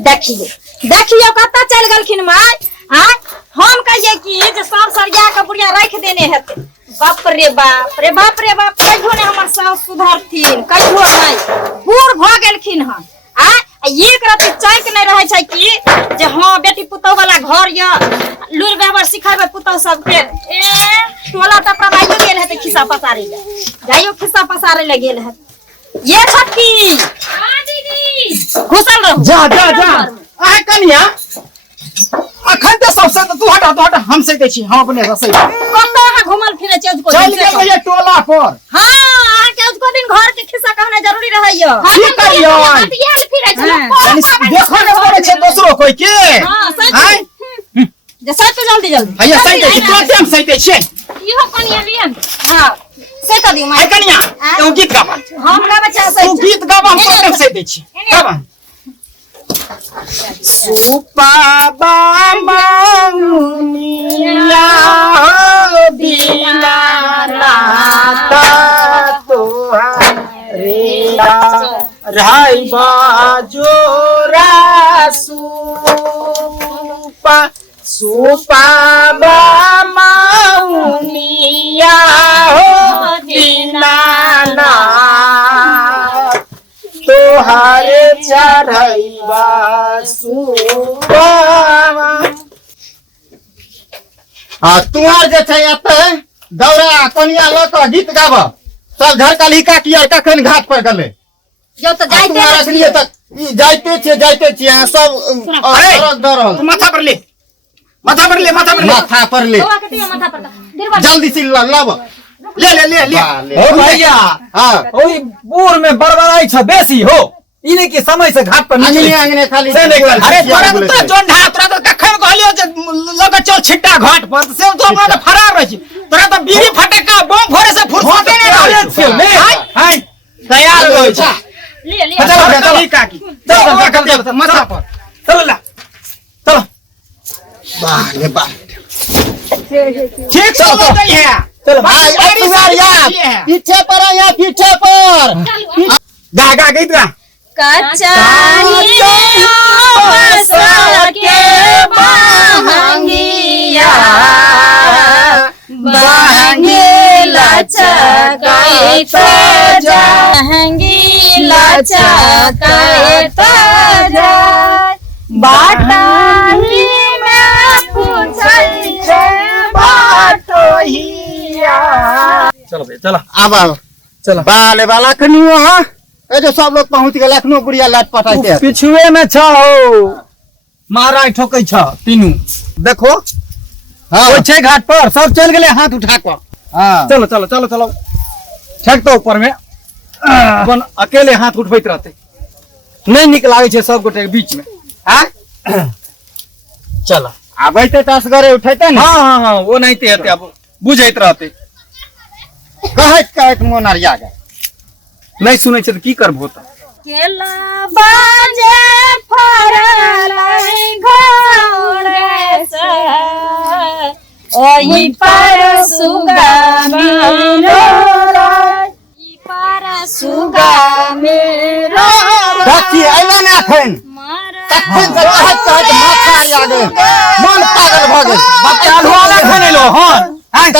देखिए देखिए कत्ता चल गलखिन माय हम कहिए कि जे सब सरिया के बुढ़िया रख देने हेते बाप रे बाप रे बाप रे बाप कहियो ने हमर सास सुधरथिन कहियो नहीं बूढ़ भ गेलखिन हन एक रात चैक नहीं रहे छै कि जे हां बेटी पुतौ वाला घर या लुर व्यवहार सिखाबे पुतौ सब के टोला टपरा भाइयो गेल हेते खिस्सा पसारे ले जाइयो खिस्सा पसारे ले गेल है ये छक्की हां दीदी घुसल रहो जा जा जा आय कनिया अखन त सबसे तू हटा हमसे दै छी हम अपने रसै कत्ता है घुमल फिरे चौज को चल गेल ये टोला पर हां आ के उसको दिन घर के खिस्सा कहना जरूरी रहैयो की करियो याद फिरे छ देखो ने पड़े छै दोसरो कोई के हां सही जे सही जल्दी भैया सही दै छी तो टाइम सही दै छी इहो कनिया लियन हां से कर दियो माय कनिया तू गीत गाबा हम गाबे छै सही तू गीत गाबा हम टाइम सही दै छी गाबा सुपा बामुनिया बिना नाता तोहरे राई बाजोरा सुपा बामुनिया बिना ना तोहारे चढ़ैबा सुबावा तुआर जे छै एते दौरा कनिया ल क गीत गाब सब घर कलिका किया कखन घाट पर गले जो त जाइते रखलिए तक ई जाइते छी यहां सब दरद दरल माथा पर ले जल्दी से लाव ले ओ भैया हां ओई बूढ़ में बड़बड़ाई छ बेसी हो इने के समय से घाट पर आंगने खाली से निकल अरे तोरा तो जोंढा तोरा तो कखन कहलियो जे लग चल छिट्टा घाट पर से तो हमरा फरार रह छी तोरा तो बीड़ी फटका बम फोड़े से फुर्सत नहीं रहले छी ने हां तैयार होय छ ले चलो काकी चल माथा पर चल चलो वाह रे वाह ठीक चल चलो भाई पीछे पर गा गीत गा कचानिया के बहंगिया बहंगीला चकाइत जा बहंगीला चकाइत जा बाटाही में पूछै छै बाटोहिया चलो भाई चलो अब चलो बाले वाला खनियो हां ए जो सब लोग पहुंच गेल एखनो बुढ़िया लाट पटाइते पिछुए में छ हो महाराज ठोकै छ तीनू देखो हां ओइ छै घाट पर सब चल गेले हाथ उठा के हां चलो ठक तो ऊपर में अपन अकेले हाथ उठबैत रहते नहीं निक लागे छै सब गोटे के बीच में हां चलो आबैते तसगरे उठैते न हां वो नहीं ते हेते अब बुझैत रहते कहत मोनरिया गे नहीं सुनै छै त की करबो त केला बाजे फरल घोड़े से ओही पर सुगा मेरो ई पर सुगा मेरो बाकी आइला ना एखन तखन से कहत माथा यादे मन पागल भ गेल बच्चा अलवाला खनेलो हां अरे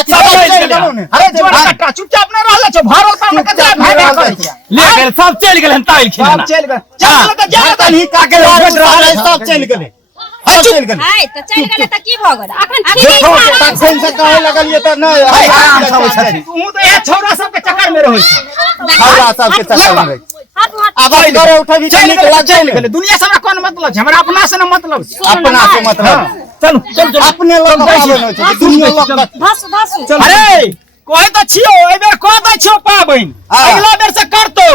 जोड़ा कट्टा चुपचाप न रहले छ भरल पर में कचरा भागे करे ले गेल सब चल गेल हन ताइल खिना सब चल गेल चल ही का के रहले सब चल गेले चल गेल हाय त चल गेले त की भ गेल अखन तखन से कहे लगलिए त नहीं तू तो ए छौरा सब के चक्कर में रहै छ छौरा सब के चक्कर में रहै अब घर उठा भी निक लग चल गेले दुनिया से हमरा कोन मतलब छ हमरा अपना से न मतलब अपना से मतलब चलो अपने लोग दुनिया लोग चल अरे कोई तो छियो ए बेर को द छियो पाबैन अगला बेर से करतो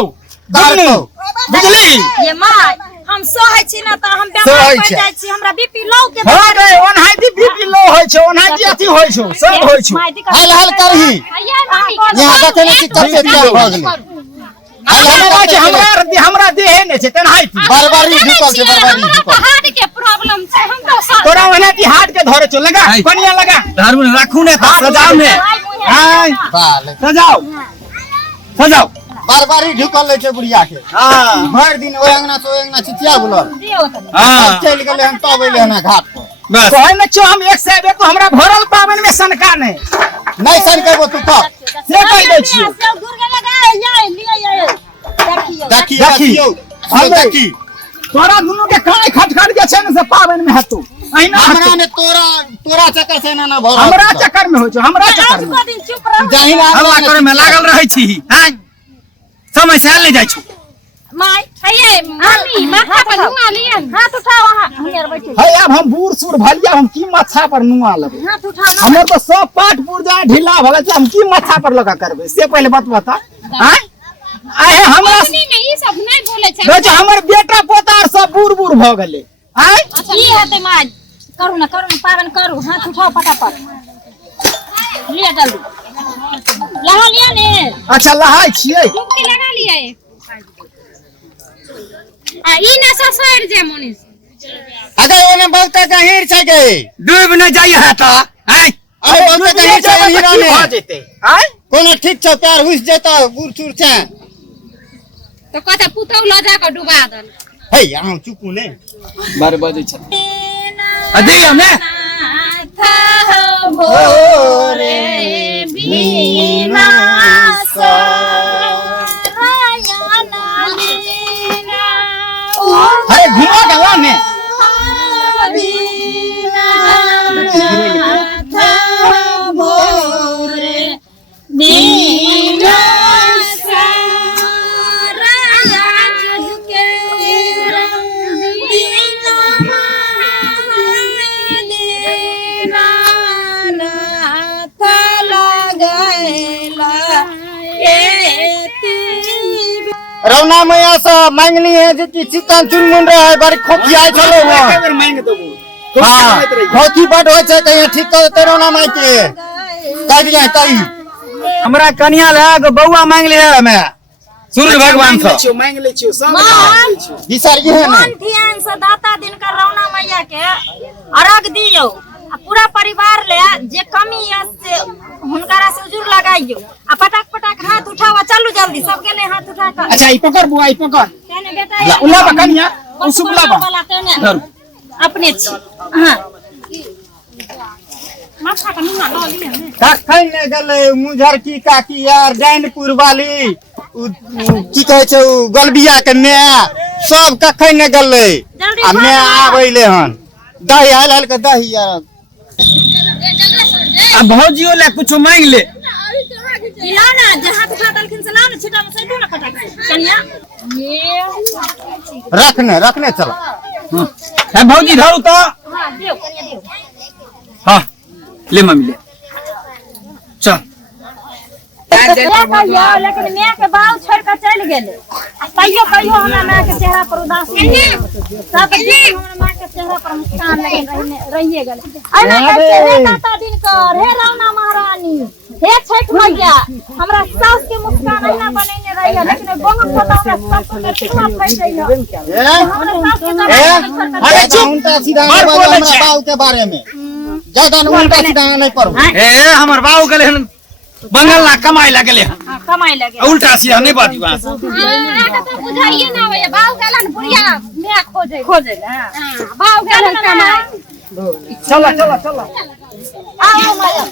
बुझली ये माय हम सहै छी ना त हम बेमार पड़ जाय छी हमरा बीपी लो के हां रे ओनहाई बीपी लो होय छै ओनहाई अथी होय छै सब होय छै हल करही यहां देखे ने कि कते क्या भ गेलै हमरा देहे ने छै तनहाई बरबारी ढुकल छै बरबारी हार्ट के प्रॉब्लम छै हम तो तोरा ओने ती हार्ट के धरे छ लगा कनिया लगा धर में राखू ने सजाओ ने हां सजाओ बार बार ही ढुकल रहे बुढ़िया के हाँ भर दिन ओए अंगना से ओए अंगना चिचिया बुलल दियो त हाँ चल गेले हम तब अइले हन घाट पर बस कहै न छो हम एक से को हमरा भरल पावन में सनका नहीं नहीं सन केबो तू तब से कह दै छियो सब दुर्गा लगा ये लिए देखियो देखियो देखियो हम देखी तोरा दुनु के काहे खटखट जे छै न से पावन में हतू अहिना हमरा ने तोरा चक्कर से ना भर हमरा चक्कर में हो छो हमरा चक्कर में आज दिन चुप रह जाहिर हल्ला करे में लागल रहै छी हैं समय से आयल नहीं जाइ छी माय हये मम्मी माथा पर नुआ लियन हाथ उठाओ हम बैठे है अब हम बूढ़ सूढ़ भलिया हम की माथा पर नुआ लेबै हाथ उठाओ हमर तो सब पाट पुर्जा ढीला भ गेल हम की माथा पर लगा करबै से पहले बात बता हैं आए हमरा नहीं सब नहीं बोले छै देखो हमर बेटा पोता आर सब बूढ़ बूढ़ भ गेलै हैं की हेतै माय करू ना पावन करू हाथ उठाओ फटाफट लिया जल्दी लहा लिया ने अच्छा लहाय छियै डुबकी लगा लिया आ ई ना ससुर जे मोनिस अगर ओने बहुत गहीर छै गे डूब न जाइए है तो हैं अरे बहुत गहीर छै हीरा ने भ जेतै हैं कोनो ठीक छ पैर हुस जेता बूढ़ सूढ़ छै तो कता पुतौ ल जा के डुबा दल हे आउ चुपू ने 12 बजे छ अदे हमने भोरे बीना अरे घुमा गवा ने रौना मैया से मांगली है जे कि चिकन चुनमुन रहे बड़ी खोखिया चलो एक बेर मांग देबो हां खोखी बड होय छै कहिया ठीक कर ते रौना माई के कह दिया तई हमरा कन्या लग बउआ मांग ले हमें सूर्य भगवान से मांग ले छियो सब मांग ले छियो बिसर गए मन ने ध्यान से दाता दिन कर रौना मैया के अर्घ दियो आ पूरा परिवार ले जे कमी है से हुनकरा से उजुर लगाइयो आ पटक पटक हाथ उठावा चलू जल्दी सबके ने हाथ उठा कर अच्छा ई पकड़ बुआ ई पकड़ कहने बेटा उला बकनिया उसुबला बा वाला कहने अपने छी हां माथा का नुना लो लिया ने कखन ने गले मुझर की काकी यार डैनपुर वाली की कहे छै गलबिया के ने सब कखन ने गले आ मैं आबैले हन दही आयल के दही यार अब भौजियो ले कुछ मांग ले ला ना जे हाथ उठा दलखिन से ला ना छिटा में से दो ना पटक कन्या ये रखने चला है भौजी धरू तो हां दियो कन्या दियो हां ले मम्मी ले चल कहियो लेकिन मैं के बाल छोड़ के चल गेले कहियो कहियो हमरा मां के चेहरा पर उदासी सब दिन हमरा मां के चेहरा पर मुस्कान लगे रहिए गेले अइना कहते हे दाता दिन कर हे रौना महारानी हे छठ मैया हमरा सास के मुस्कान अइना बनेने रहिए लेकिन बहुत पता हमरा सास के छुआ फट गई हमरा सास के अरे उल्टा सीधा हमरा बाऊ के बारे में ज्यादा उल्टा सीधा नहीं पढ़ो ए हमर बाऊ गेले हन बंगाल ना कमाई लागले हन कमाई लगे उल्टा सीधा नहीं बात बा हां तो बुझाइए ना भैया बाऊ गेलन बुढ़िया मैं खोजे हां बाऊ गेलन कमाई चला आओ माया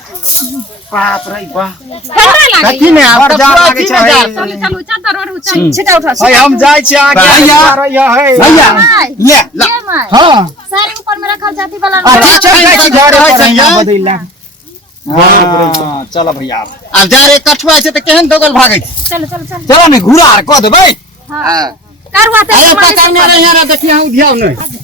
बाप रे बाप कतना लागे कथी में और जा लागे छै चलू चलू चादर और छिटा उठा है हम जाय छी आगे भैया है भैया ले ये माय हां सारी ऊपर में रखल जाती वाला अच्छा चल जाय छी घर है पर भैया। बदल ला हां चल भैया आ जा रे कठुआ से त केहन दोगल भागै छै चल चल चल चलो ने घुरा कह देबै हां करवा ते अरे पकड़ने रहिया रे देखिए हम उधियाव नहीं